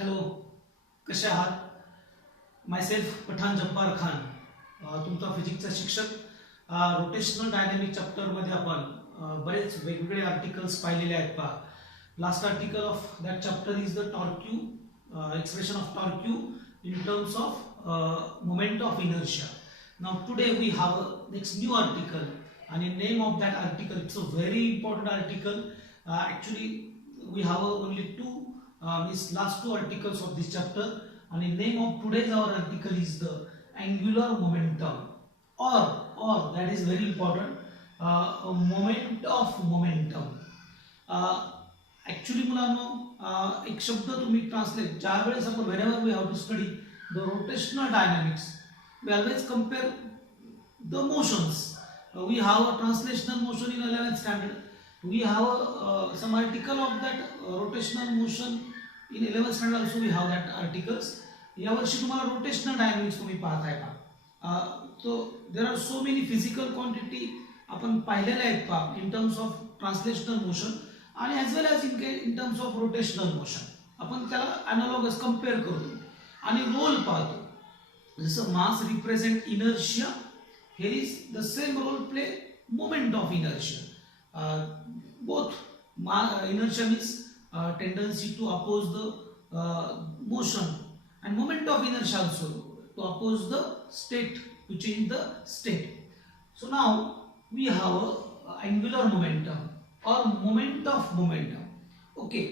Hello, कसे आहात? Myself Pathan Jabbar Khan, तुमचा फिजिक्सचा शिक्षक. रोटेशनल डायनॅमिक चॅप्टरमध्ये आपण बरेच वेगवेगळे आर्टिकल्स पाहिलेले आहेत. पहा, last article of that chapter is the torque, expression of torque in terms of moment of inertia. Now today we have a next new article, and in name of that article, it's a very important article. Actually, we have only these last two articles of this chapter, and in name of today's our article is the angular momentum, or that is very important, a moment of momentum. Actually मुलांनो, एक शब्द तुम्ही translate ज्या वेळेस आपण whenever we have to study the rotational dynamics, we always compare the motions. We have a translational motion in 11th standard. We have some article of that rotational motion in 11th standard also. We have that articles. यावर्षी तुम्हाला rotational dynamics तुम्ही पाहताय का? तो there are so many physical quantity आपण पाहिलेल्या आहेत पा in terms of translational motion आणि as well as in terms of rotational motion. आपण त्याला अॅनालॉगस कम्पेअर करतो आणि रोल पाहतो. जसं mass represent inertia, here is the same role play moment of inertia. Both inertia means tendency to oppose the motion, and moment of inertia also to oppose the state, to change the state. So now we have a angular momentum or moment of momentum. Okay,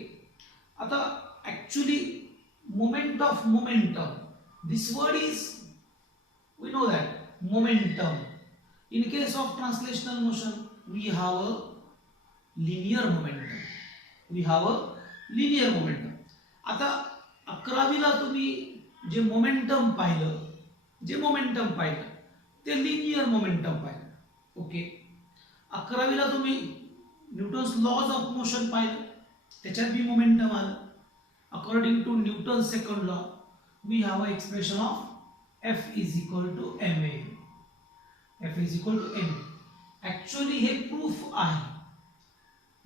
आता actually moment of momentum, this word is, we know that momentum. In case of translational motion, we have a linear momentum. We have a linear momentum. आता 11वीला तुम्ही जे momentum पाहिलं, ते linear momentum पाहिलं. Okay, 11वीला तुम्ही Newton's laws of motion पाहिलं, त्याच्यात बी मोमेंटम आलं. According to Newton second law, we have a expression of F is equal to ma. F is equal to ma. Actually हे प्रूफ आहे.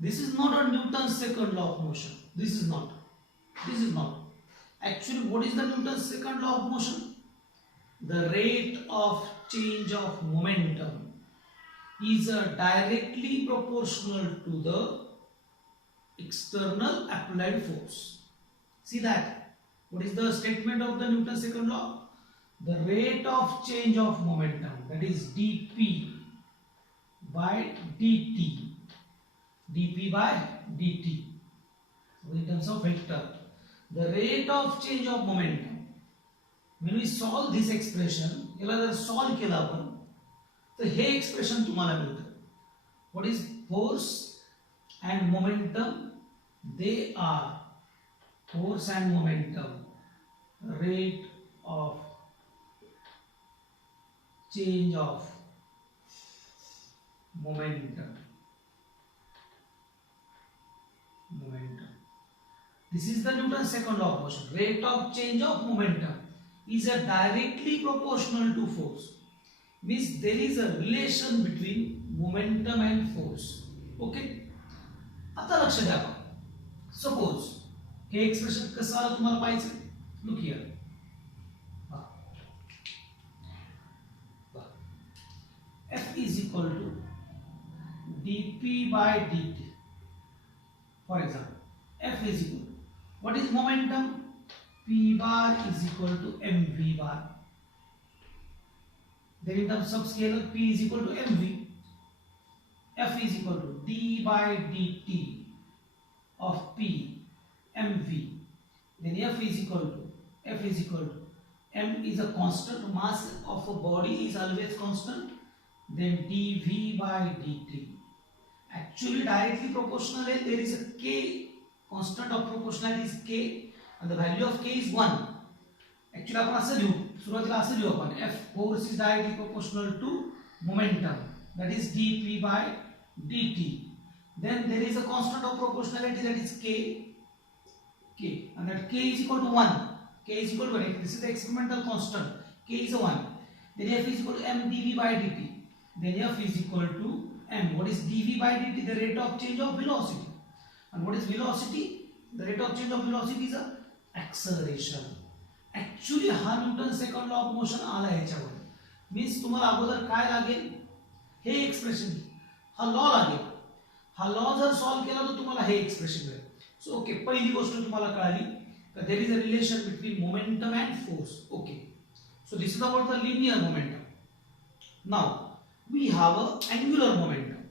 This is not a Newton's second law of motion. This is not. Actually, what is the Newton's second law of motion? The rate of change of momentum is directly proportional to the external applied force. See that? What is the statement of the Newton's second law? The rate of change of momentum, that is dp by dt, so in terms of vector, the rate of change of momentum. When we solve this expression, याला जर solve केला आपण तर हे expression तुम्हाला मिळतं. What is force and momentum? They are force and momentum, rate of change of momentum. This is the Newton's second law of motion. Rate of change of momentum is a directly proportional to force. Means there is a relation between momentum and force. Okay? आता लक्ष द्या. Suppose हे expression कसं आलं तुम्हाला पाहिजे. Look here. F is equal to dp by dt. For example, F is equal to, what is momentum? P bar is equal to mv bar. Then in terms of scalar, P is equal to mv. F is equal to d by dt of P mv. Then F is equal to m is a constant, mass of a body is always constant. Then dv by dt. Actually directly proportional है, there is a k, constant of proportionality is k, and the value of k is 1. Actually आपण असं लिहू, सुरुवातीला असं लिहू आपण, F force is directly proportional to momentum, that is dp by dt. Then there is a constant of proportionality, that is k, and that k is equal to 1. K is equal to 1. This is the experimental constant. K is a 1. Then F is equal to m dv by dt. Then F is equal to m. What is dv by dt? The rate of change of velocity. And what is velocity? The rate of change of velocity is a acceleration. Actually हा Newton second law of motion आला ह्याच्यावर. Means तुम्हाला अगोदर काय लागेल, हे expression, हा law लागेल. हा लॉ जर सॉल्व्ह केला तर तुम्हाला हे एक्सप्रेशन मिळेल. सो ओके, पहिली गोष्ट तुम्हाला कळाली that there is a relation between momentum and force. Okay, so this is about the linear momentum. Now we have a angular momentum.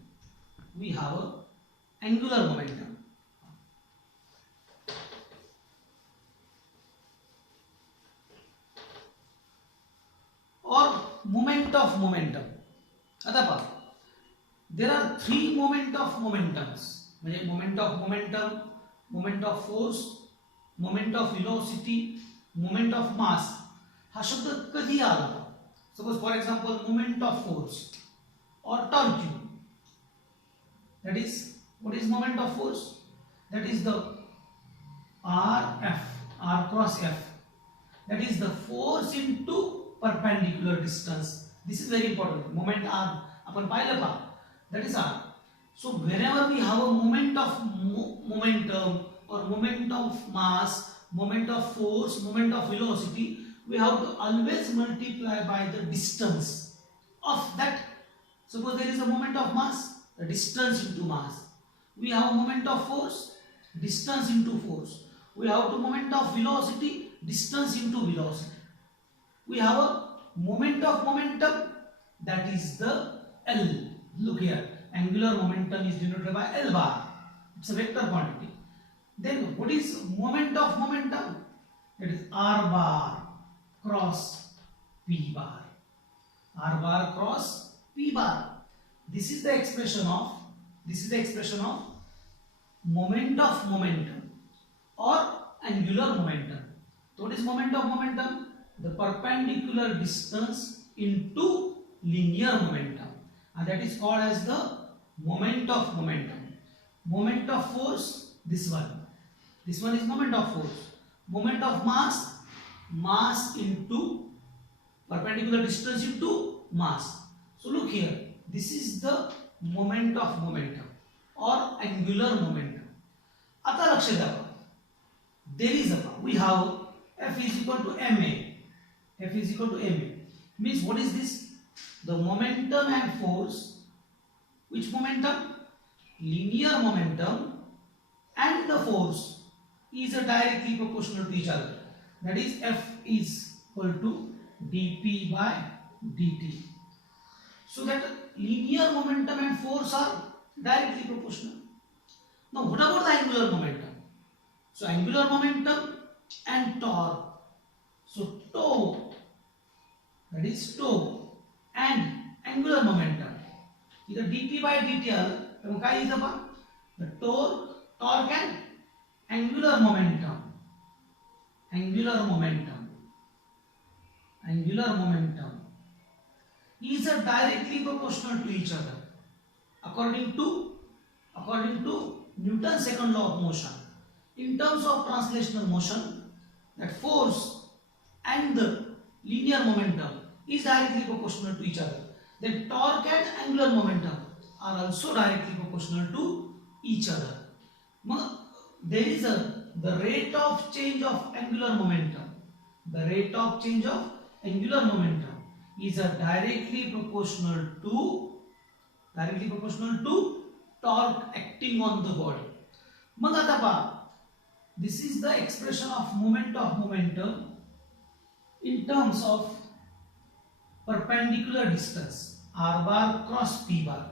We have a angular momentum. Or moment of momentum. आता पहा, there are three moment of momentums. म्हणजे moment of momentum, moment of force, moment of velocity, moment of mass. हा शब्द कधी आला? Suppose for example moment of force और torque. That is, what is moment of force? That is the r cross f, that is the force into perpendicular distance. This is very important. Moment r आपण पाहिलं पहा, that is r. So whenever we have a moment of momentum or moment of mass, moment of force, moment of velocity, we have to always multiply by the distance of that. Suppose there is a moment of mass, the distance into mass. We have a moment of force, distance into force. We have a moment of velocity, distance into velocity. We have a moment of momentum, that is the L. Look here, angular momentum is denoted by L bar. It's a vector quantity. Then what is moment of momentum? It is r bar cross p bar. R bar cross p bar. This is the expression of moment of momentum or angular momentum. So what is moment of momentum? The perpendicular distance into linear momentum, and that is called as the moment of momentum. Moment of force, this one is moment of force. Moment of mass into perpendicular distance into mass. So look here, this is the moment of momentum or angular momentum. आता लक्ष द्या, there is a, we have F is equal to ma. F is equal to ma means what is this? The momentum and force. Which momentum? Linear momentum and the force is directly proportional to each other. That is, F is equal to dp by dt. So that linear momentum and force are directly proportional. Now what about the angular momentum? So angular momentum and torque. So tau, that is tau, and angular momentum. Either dp by dt आलं, काय इथं पहा, the torque and angular momentum is directly proportional to each other according to Newton's second law of motion. In terms of translational motion, that force and the linear momentum is directly proportional to each other. Then torque and angular momentum are also directly proportional to each other. There is the rate of change of angular momentum. The rate of change of angular momentum is directly proportional to torque acting on the body. मग आता पहा, this is the expression of moment of momentum in terms of perpendicular distance, r bar cross p bar.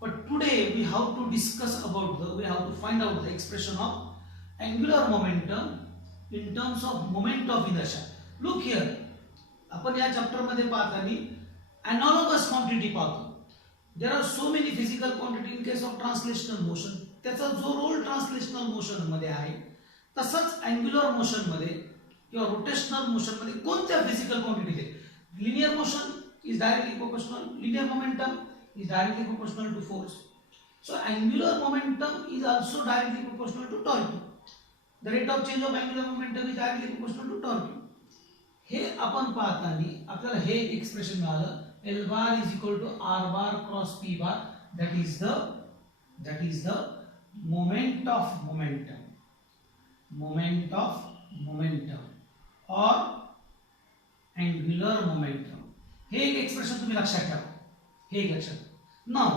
But today we have to discuss about we have to find out the expression of angular momentum in terms of moment of inertia. Look here, आपण या chapter मध्ये पाहताना analogous quantity पाहतो. There are so many physical quantity in case of translational motion. त्याचा जो role translational motion मध्ये आहे, तसंच अँग्युलर मोशन मध्ये किंवा रोटेशनल मोशन मध्ये कोणत्या फिजिकल क्वांटिटी आहे. Linear motion is directly proportional, linear momentum is directly proportional to force. So angular momentum is also directly proportional to torque. The rate of change of angular momentum is directly proportional to torque. हे आपण पाहताना आपल्याला हे expression मिळालं, L bar is equal to R bar cross P bar. That is the moment of momentum. Moment of momentum और angular momentum, हे एक expression तुम्ही लक्षात ठेवा, हे एक लक्षात. Now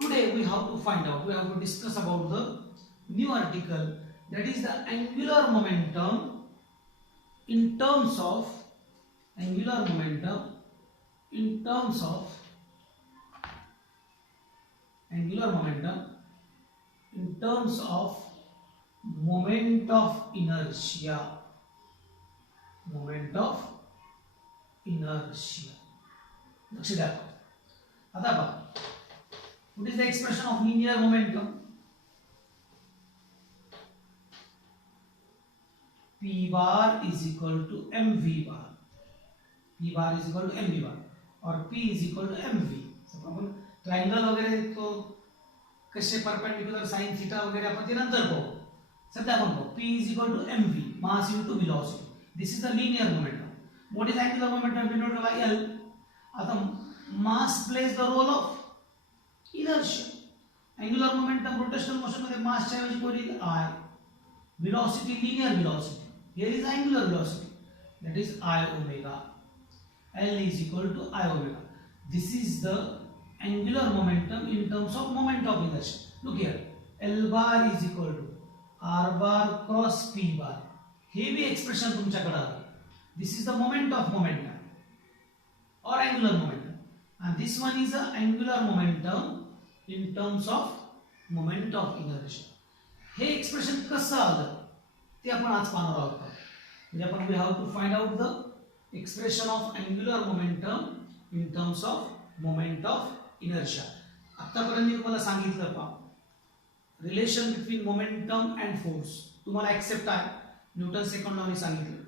today we have to find out, we have to discuss about the new article, that is the angular momentum in terms of angular momentum in terms of angular momentum in terms of moment of inertia, moment of inertia. लक्ष द्या. आता पहा, what is the expression of linear momentum? P bar is equal to mv bar, P bar is equal to mv bar और P is equal to mv. सब आपण triangle वगैरे तो कसे परपेंडिकुलर साइन थीटा वगैरे आपण ते नंतर पाहू. सध्या आपण पाहू P is equal to mv, mass into velocity. This is the linear momentum. What is angular momentum denoted by L? आता mass plays the role of inertia. Angular momentum rotational motion मध्ये mass च्या ऐवजी कोण येईल I. Velocity linear velocity. Here is angular velocity, that is I omega. L is equal to I omega. This is the angular momentum in terms of moment of inertia. Look here, L bar is equal to R bar cross P bar. हे भी expression तुमच्याकडे आहे. This is the moment of momentum or angular momentum, and this one is the angular momentum in terms of moment of inertia. Hey expression कसं आलं ते आपण आज पाहणार आहोत. म्हणजे आपण we have to find out the expression of angular momentum in terms of moment of inertia. आतापर्यंत मी तुम्हाला सांगितलं पहा, relation between momentum and force तुम्हाला एक्सेप्ट आहे. न्यूटन सेकंड लॉने सांगितलं,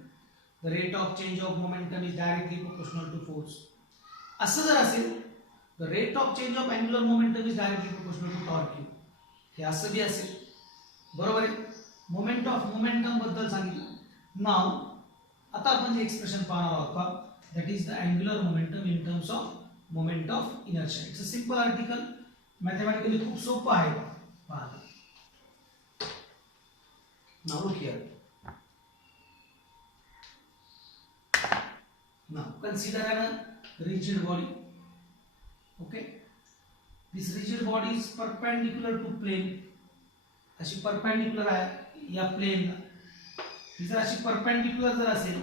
the rate of change of momentum is directly proportional to force. असं जर असेल, the rate of change of angular momentum is directly proportional to torque क्यू. हे असं बी असेल, बरोबर आहे. मोमेंट ऑफ मोमेंटम बद्दल सांगितलं. नाउ आता आपण जे एक्सप्रेशन पाहणार आहोत, that is the angular momentum in terms of moment of inertia. It's a simple article, mathematically खूप सोपं आहे. पहा, now look here. Now consider a rigid body. Okay, this rigid body is perpendicular to plane. अशी perpendicular आहे या प्लेनला. ही जर अशी परपेंडिकुलर जर असेल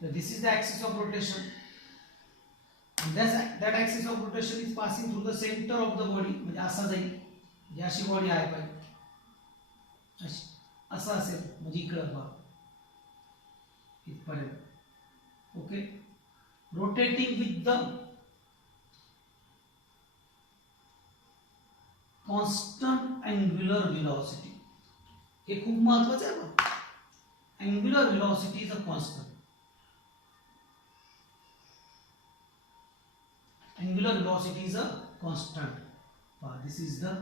तर this is the axis of rotation, and that axis of rotation is passing through the center of the body. म्हणजे असा जाईल, म्हणजे अशी बॉडी आहे पाहिजे, अशी असं असेल म्हणजे इकडं बघा इथपर्यंत. Okay, rotating with the constant angular velocity. हे खूप महत्त्वाचं आहे बघा. Angular velocity is a constant. Angular velocity is a constant. This is the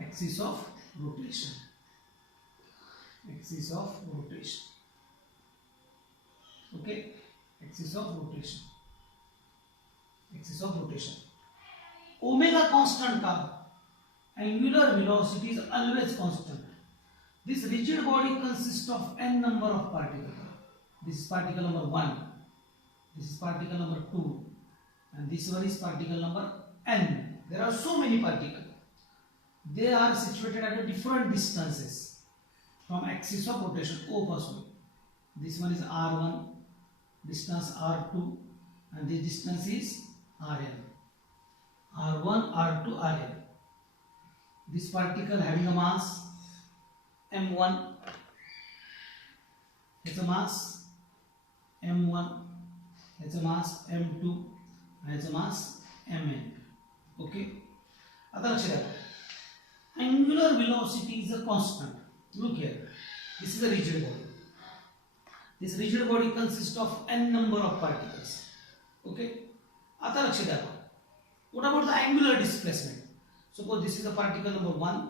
axis of rotation. Axis of rotation. Okay, axis of rotation. Axis of rotation. Omega constant का? Angular velocity is always constant. This rigid body consists of n number of particles. This is particle number 1. This is particle number 2. And this one is particle number n. There are so many particles. They are situated at different distances from axis of rotation O pasun. This one is r1, distance r2, and this distance is rn. r1, r2, rn. This particle having a mass m1. It's a mass m1. It's a mass m2. It's a mass mn. Okay, आता लक्ष द्या. Angular velocity is a constant. Look here, this is a rigid body. This rigid body consists of n number of particles. Okay, आता लक्ष द्या. What about the angular displacement? Suppose this is the particle number 1,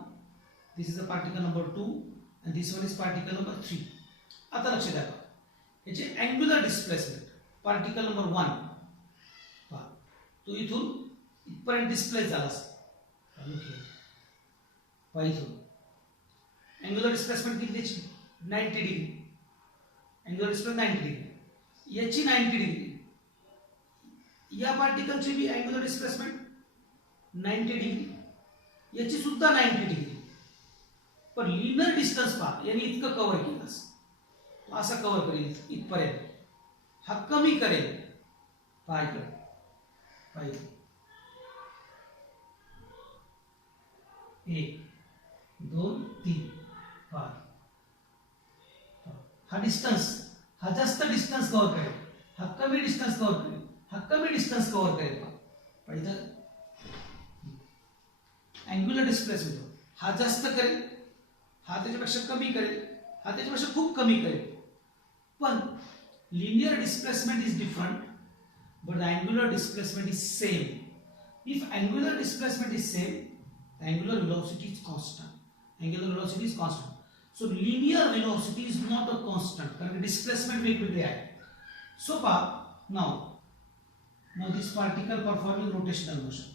this is the particle number 2, and this one is particle number 3. आता लक्ष द्या. याचे angular displacement particle number 1 तो इथून इथपर्यंत डिस्प्लेस झाला असेल. इथून अँग्युलर डिस्प्लेसमेंट किती त्याची 90 डिग्री. अँग्युलर डिस्प्लेसमेंट 90 डिग्री, याची 90 डिग्री, या पार्टिकलची बी अँग्युलर डिस्प्लेसमेंट 90 डिग्री, याची सुद्धा 90 डिग्री. पण लिनियर डिस्टन्स पहा, याने इतकं कव्हर केलं, असं कव्हर करेल इथपर्यंत, हा कमी करेल. पहा इकडे, पाहिजे 1 2 3 5, हा डिस्टन्स, हा जास्त डिस्टन्स कव्हर करेल, हा कमी डिस्टन्स कव्हर करेल, हा कमी डिस्टन्स कव्हर करेल. पहा अँग्युलर डिस्प्लेसमेंट, हा जास्त करेल, हा त्याच्यापेक्षा कमी करेल, हा त्याच्यापेक्षा खूप कमी करेल. पण linear displacement is different, but the angular displacement is same. If angular displacement is same, the angular velocity is constant. Angular velocity is constant. So linear velocity is not a constant. कारण displacement वेगवेगळे आहे. So now this particle performing rotational motion.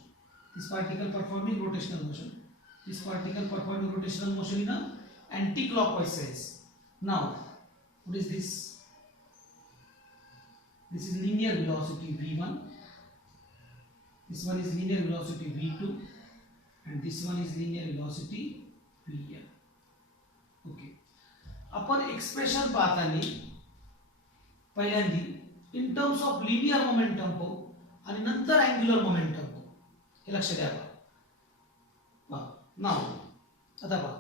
This particle performing rotational motion. This particle performing rotational motion in a anti-clockwise sense. Now, what is this? This is linear velocity v1, this one is linear velocity v2, and this one is linear velocity vn. Okay, आपण expression पाहताना पहिल्यांदा इन terms of linear momentum पाहू आणि नंतर angular momentum पाहू, हे लक्ष द्या. नाव आता पहा,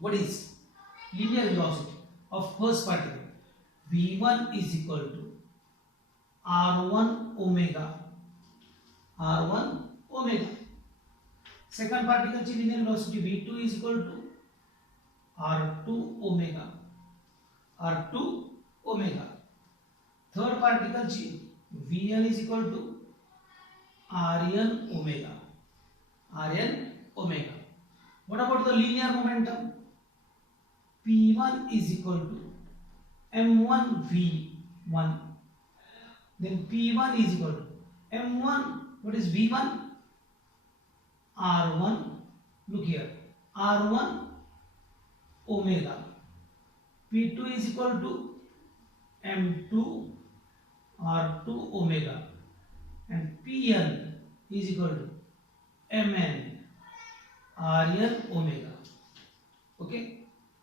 what is linear velocity of first particle? v1 is equal to r1 omega, r1 omega. Second particle ची linear velocity v2 is equal to r2 omega, r2 omega. Third particle ची vn is equal to rn omega, rn omega. What about the linear momentum? p1 is equal to m1 v1. Then p1 is equal to m1, what is v1? r1, look here, r1 omega. p2 is equal to m2 r2 omega, and pn is equal to mn rn omega. Okay,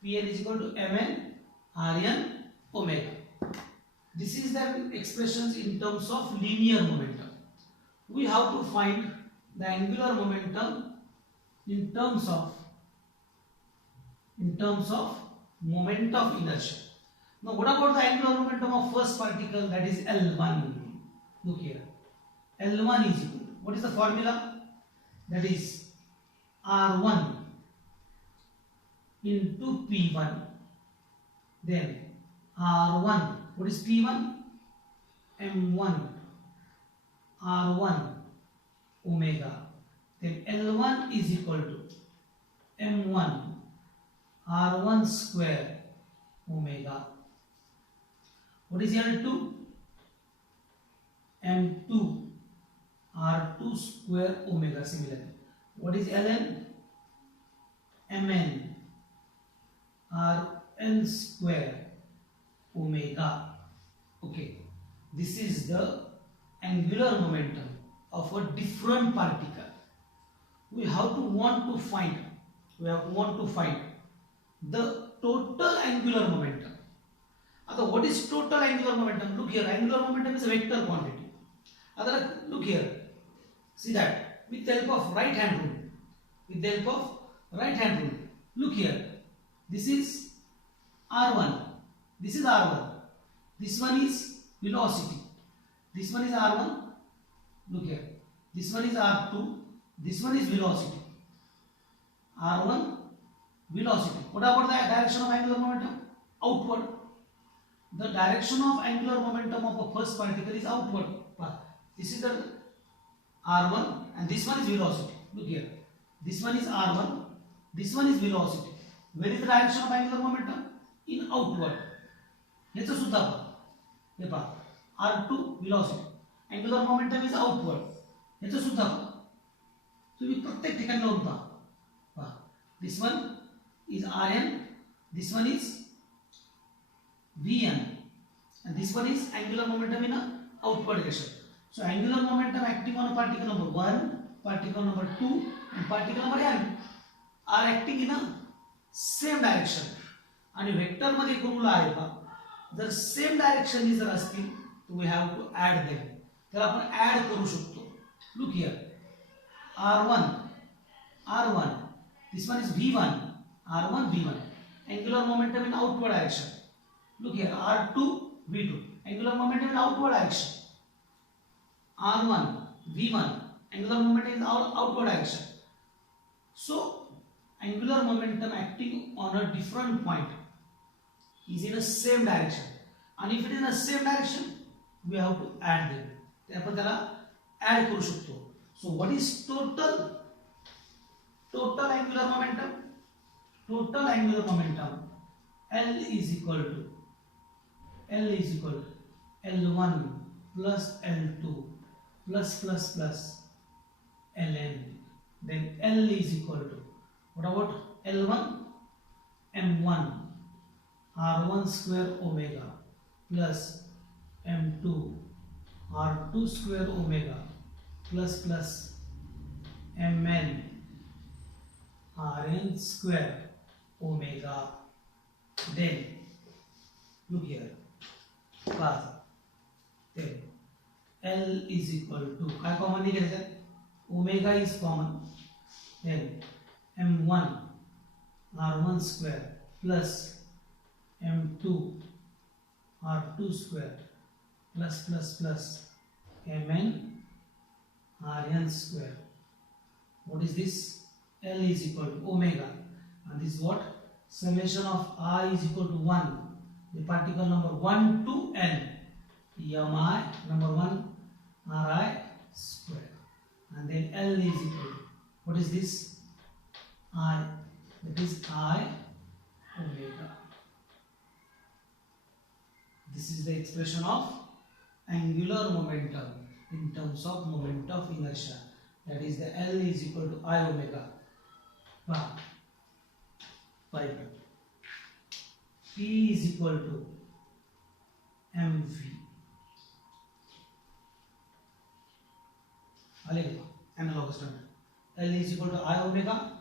pn is equal to mn rn omega. This is the expressions in terms of linear momentum. We have to find the angular momentum in terms of moment of inertia. Now what about the angular momentum of first particle, that is L1? Look here, L1 is equal to, what is the formula? That is R1 into P1, then R1, what is P1? M1 R1 omega, then L1 is equal to M1 R1 square omega. What is L2? M2 R2 square omega. Similarly, what is Ln? Mn Rn square omega. Okay, this is the angular momentum of a different particle. We have to want to find the total angular momentum. Now what is total angular momentum? Look here, angular momentum is a vector quantity. Now look here, see that with the help of right hand rule, look here, this is r1, this is r1, this one is velocity, this one is r1, look here, this one is r2, this one is velocity, r1 velocity. What about the direction of angular momentum? Outward. The direction of angular momentum of a first particle is outward. This is the r1 and this one is velocity. Look here, this one is r1, this one is velocity. Where is the direction of angular momentum? In outward. याचं सुद्धा हे पहा, r2 velocity, angular momentum is outward. याचं सुद्धा तुम्ही प्रत्येक ठिकाणी लावून पहा. This one is Rn, this one is Vn, and this one is angular momentum in a outward direction. So angular momentum acting on a particle number 1, particle number 2 and particle number n are acting in a same direction. आणि vector मध्ये एक rule आहे बा, जर same direction जर असतील तर we have to add them, तर आपण ऍड करू शकतो. Look here, r1, this one is v1, r1 v1, angular momentum in outward direction. Look here, r2 v2, angular momentum in outward direction. r1 v1, angular momentum in outward direction. So angular momentum acting on a different point is in a same direction, and if it is in the same direction we have to add them, ते आपण त्याला add करू शकतो. So what is total angular momentum? Total angular momentum L is equal to L1 plus L2 plus Ln, then L is equal to, what about L1? M1 R1 square omega plus M2 R2 square omega plus Mn Rn square omega. Then look here, then L is equal to, काय common नहीं घेते, omega is common, then M1 R1 square plus M2 R2 square plus Mn Rn square. What is this? L is equal to omega, and this is what? Summation of I is equal to 1, the particle number 1 to n, mi number 1 Ri square, and then L is equal to, what is this? I, that is I omega. This is the expression of angular momentum in terms of moment of inertia, that is the L is equal to I omega. P is equal to mv. Analogous term. L is equal to I omega,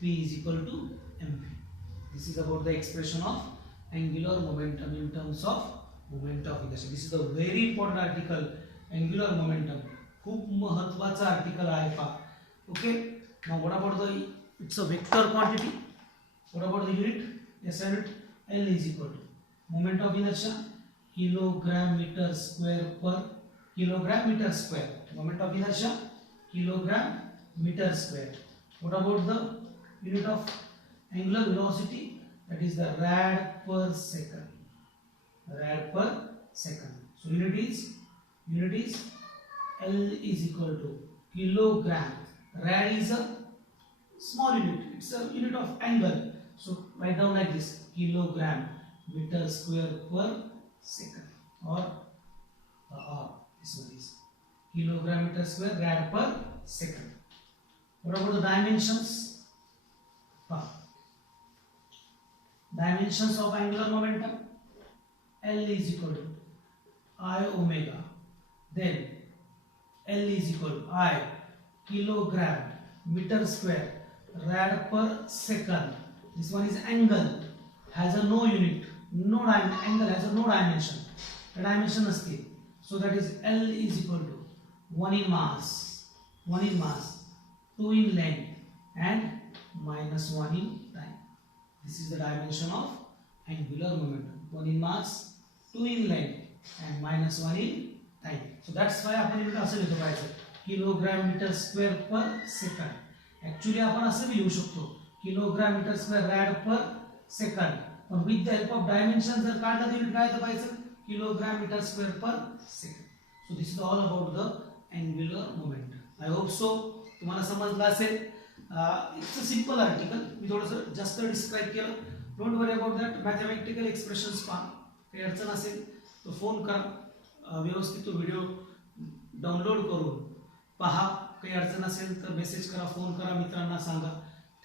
P is equal to mv. This is about the expression of angular momentum in terms of moment of inertia. This is a very important article, angular momentum. खूप महत्वाचा article आहे पा. Okay, now what about the, it's a vector quantity. What about the unit? Yes, unit. L is equal to moment of inertia kilogram meter square per kilogram meter square. Moment of inertia kilogram meter square. What about the unit of angular velocity? That is the rad per second. Rad per second. So unit is L is equal to kilogram. Rad is a small unit, it's a unit of angle, so write down like this, kilogram meter square per second, or this one is kilogram meter square rad per second. What about the dimensions? Dimensions of angular momentum, L is equal to I omega, then L is equal to I kilogram meter square rad per second. This one is angle, has a no unit, angle has a no dimension, the dimension asti, so that is L is equal to 1 in mass, 2 in length and minus 1 in time. This is the dimension of angular momentum, 1 in mass, 2 in length and minus 1 in time. So that's why आपण इथे असं लिहितो पाहिजे, kilogram metre square पर second. Actually आपण असं लिहू शकतो, किलोग्राम मीटर स्क्वेअर रॅड पर सेकंड, पण with the help of dimension जर काढलं तर युनिट काय येतं पाहिजे, किलोग्राम मीटर स्क्वेअर पर second. So this is all about the angular momentum. I hope so तुम्हाला समजलं असेल. इट्स अ सिंपल आर्टिकल, मी थोडंसं जास्त डिस्क्राईब केलं. Don't worry about that. Mathematical expressions पहा, काही अडचण असेल तर फोन करा, व्यवस्थित तो व्हिडिओ डाउनलोड करून पहा. काही अडचण असेल तर मेसेज करा, फोन करा, मित्रांना सांगा.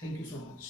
Thank you so much.